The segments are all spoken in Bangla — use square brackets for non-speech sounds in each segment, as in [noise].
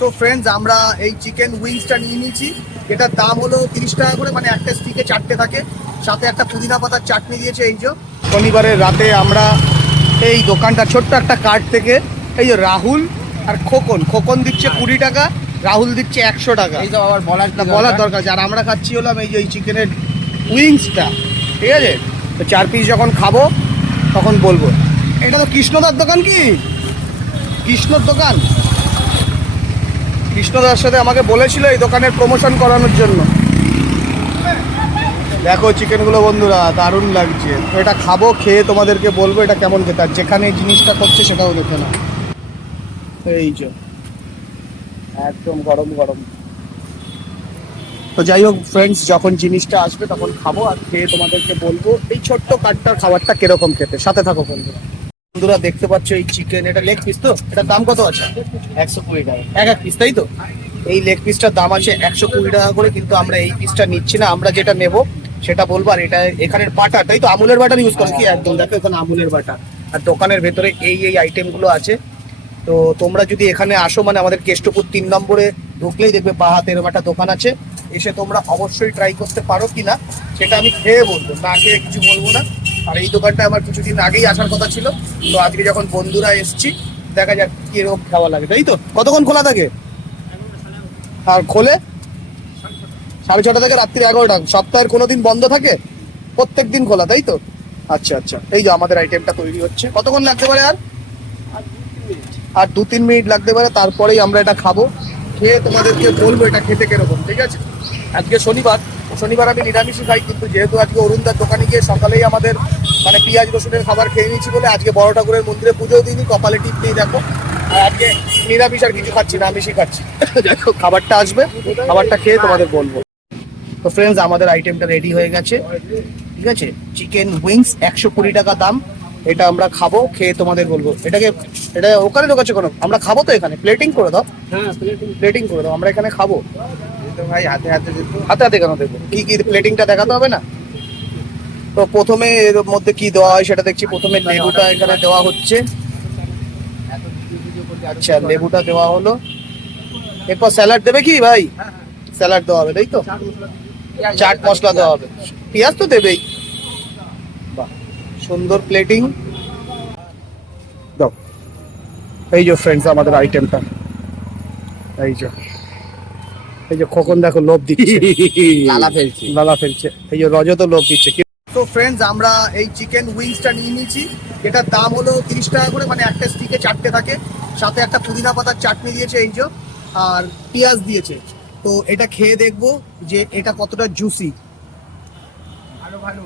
তো ফ্রেন্ডস আমরা এই চিকেন উইংসটা নিয়ে নিয়েছি। এটার দাম হলো তিরিশ টাকা করে মানে একটা স্টিকে চারটে থাকে। সাথে একটা পুদিনা পাতার চাটনি দিয়েছে এই যে। শনিবারের রাতে আমরা এই দোকানটা ছোট্ট একটা কার্ড থেকে এই যে রাহুল আর খোকন। খোকন দিচ্ছে কুড়ি টাকা রাহুল দিচ্ছে একশো টাকা। এইসব আবার বলার না বলার দরকার? আর আমরা খাচ্ছি হলাম এই যে এই চিকেনের উইংসটা ঠিক আছে? তো চার পিস যখন খাব তখন বলব। এটা তো কৃষ্ণদার দোকান কি? কৃষ্ণর দোকান? কৃষ্ণদার সাথে আমাকে বলেছিল এই দোকানের প্রমোশন করানোর জন্য। দেখো চিকেনগুলো বন্ধুরা দারুণ লাগছে। এটা খাব খেয়ে তোমাদেরকে বলব এটা কেমন খেতে। আর যেখানে জিনিসটা করছে সেটাও দেখে না এই যে। একদম গরম গরম। তো যাই হোক ফ্রেন্ডস যখন জিনিসটা আসবে তখন খাব আর খেয়ে তোমাদেরকে বলব এই ছোট্ট কাঠটার খাবারটা কীরকম খেতে। সাথে থাকো বন্ধুরা। বন্ধুরা দেখতে পাচ্ছ এই চিকেন এটা লেগ পিস তো? এটার দাম কত আছে? একশো কুড়ি টাকা। এক এক পিস তাই তো? এই লেগ পিসটার দাম আছে একশো কুড়ি টাকা করে কিন্তু আমরা এই পিসটা নিচ্ছি না আমরা যেটা নেব সেটা বলব আর এটা এখানের বাটার তাই তো? আমুলের বাটার ইউজ করে। কি একদম? দেখো এখানে আমুলের বাটার। আর দোকানের ভেতরে এই এই আইটেমগুলো আছে। তো তোমরা যদি এখানে আসো মানে আমাদের কেষ্টপুর তিন নম্বরে ঢুকলেই দেখবে বা হাতে এরকম একটা দোকান আছে। এসে তোমরা অবশ্যই ট্রাই করতে পারো কিনা সেটা আমি খেয়ে বলব না খেয়ে কিছু বলব না। আর এই দোকানটা আমার কিছুদিন আগেই আসার কথা ছিল। তো আজকে যখন বন্ধুরা এসছি, দেখা যাক কীরকম খাওয়া লাগে। তাই তো? কতক্ষণ খোলা থাকে? আর খোলে? সাড়ে ছটা থেকে রাত্রি এগারোটা। সপ্তাহের কোনো দিন বন্ধ থাকে? প্রত্যেক দিন খোলা, তাই তো? আচ্ছা আচ্ছা। এই যে আমাদের আইটেমটা তৈরি হচ্ছে। কতক্ষণ লাগতে পারে আর? আর দু তিন মিনিট লাগতে পারে। তারপরেই আমরা এটা খাব। খেয়ে তোমাদেরকে বলব এটা খেতে কীরকম, ঠিক আছে? আজকে শনিবার। শনিবার আমি নিরামিষই খাই কিন্তু যেহেতু আজকে অরুণদার দোকানে গিয়ে সকালেই আমাদের মানে পেঁয়াজ রসুনের খাবার খেয়ে নিয়েছি বলে আজকে বড় ঠাকুরের মন্দিরে পুজো দিইনি কপালে টিপ দিয়ে দেখো। আর আজকে নিরামিষ আর কিছু খাচ্ছি না আমিষই খাচ্ছি। [laughs] দেখো খাবারটা আসবে খাবারটা খেয়ে তোমাদের বলব। তো ফ্রেন্ডস আমাদের আইটেমটা রেডি হয়ে গেছে। ঠিক আছে? চিকেন উইংস একশো কুড়ি টাকা দাম। এটা আমরা খাব খেয়ে তোমাদের বলব। এটাকে এটা ওখানে ঢোকাচ্ছে কোনো? আমরা খাব তো এখানে? প্লেটিং করে দাও। হ্যাঁ প্লেটিং করে দাও আমরা এখানে খাব। ভাই হাতে হাতে হাতে হাতে কেন দেখব? কি কি প্লেটিংটা দেখাতে হবে না? তো প্রথমে এর মধ্যে কি দেওয়া হয় সেটা দেখছি। প্রথমে লেবুটা এখানে দেওয়া হচ্ছে। আচ্ছা লেবুটা দেওয়া হলো। এরপর স্যালাড দেবে কি ভাই? স্যালাড দেওয়া হবে তাই তো? চাট মশলা দেওয়া হবে। পেঁয়াজ তো দেবেই। বাহ, সুন্দর প্লেটিং দাও। এই যে ফ্রেন্ডস আমাদের আইটেমটা এই যে। এই যে খোকন দেখো লোভ দিচ্ছে। [laughs] লালা ফেলছি। লালা ফেলছে। এই যে রজত লোভ দিচ্ছে। তো ফ্রেন্ডস আমরা এই চিকেন উইংসটা নিয়ে নিয়েছি। এটার দাম হলো তিরিশ টাকা করে মানে একটা স্টিকে চারটে থাকে। সাথে একটা পুদিনা পাতার চাটনি দিয়েছে এই যে আর পেঁয়াজ দিয়েছে। তো এটা খেয়ে দেখব যে এটা কতটা জুসি ভালো ভালো।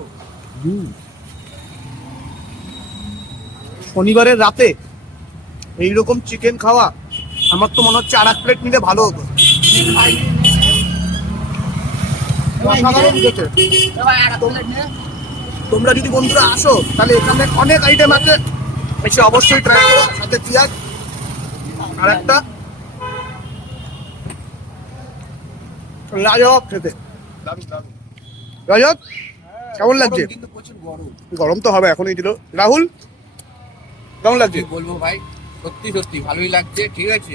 শনিবারের রাতে এইরকম চিকেন খাওয়া আমার তো মনে হচ্ছে আর এক প্লেট নিলে ভালো হতো। তোমরা যদি বন্ধুরা আসো, তাহলে এখানে অনেক আইটেম আছে। এসে অবশ্যই ট্রাই করো, সাথে আর একটা। রাজক খেতে। রাজক, কেমন লাগছে? গরম তো হবে এখনই দিল রাহুল, কেমন লাগছে? বলব ভাই? সত্যি সত্যি ভালোই লাগছে, ঠিক আছে?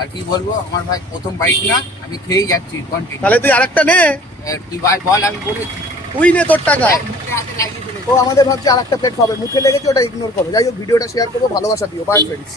আর কি বলব আমার ভাই প্রথম বাইক না আমি খেয়েই যাচ্ছি কন্টিনিউ তাহলে তুই আরেকটা নে। তুই ভাই বল আমি বলেছি। তুই নে তোর টাকা। ফেলেছি। ও আমাদের ভাবছে আরেকটা প্লেট খাবে মুখে লেগেছে ওটা ইগনোর করো। যাই হোক ভিডিওটা শেয়ার করব ভালোবাসা দিও। By friends